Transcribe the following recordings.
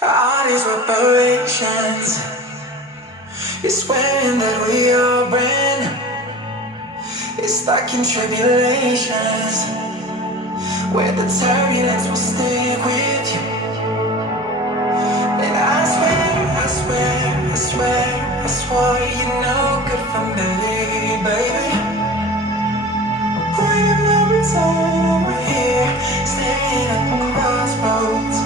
All these reparations, you're swearing that we all brand. It's stuck in tribulations, where the turbulence will stick with you. And I swear, I swear, I swear, I swore you're no good for me, baby. Point of no return over here, staying at the crossroads.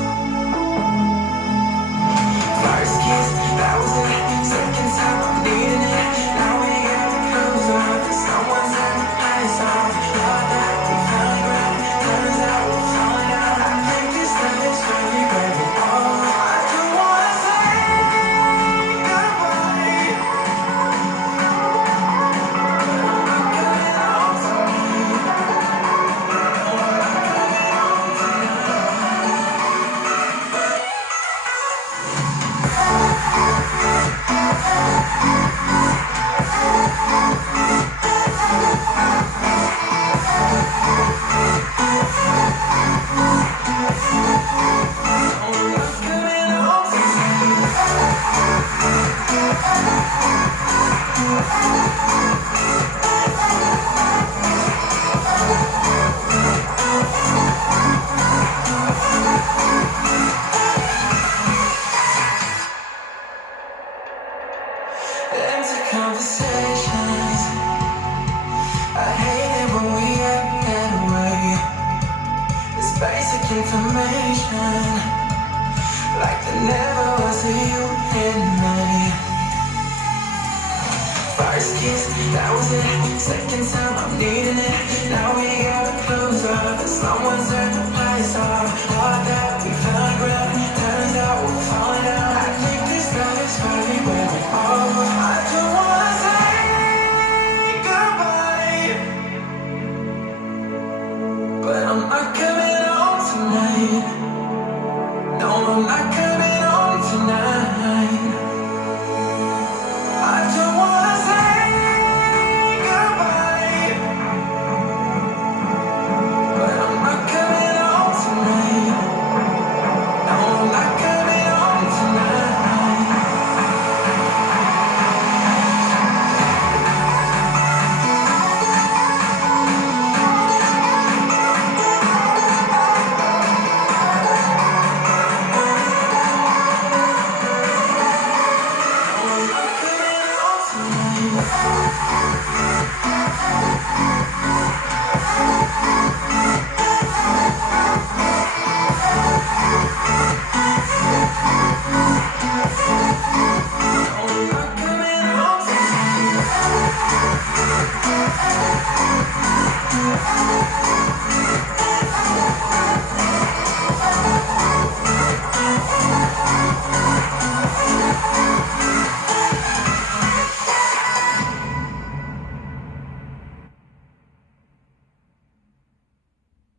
First kiss, that was it. Second time, I'm needing it. Now we got the clothes off. Someone's had the lights off. Thought that we found it right. Turns out we're falling out. I think this love is really baby. Oh, I don't wanna say goodbye. I'm coming home to me. Empty conversations, I hate it when we act that way. It's basic information, like there never was a you and me. First kiss, that was it. Second time, I'm needing it. Now we got our clothes off, and someone's at the lights off. All that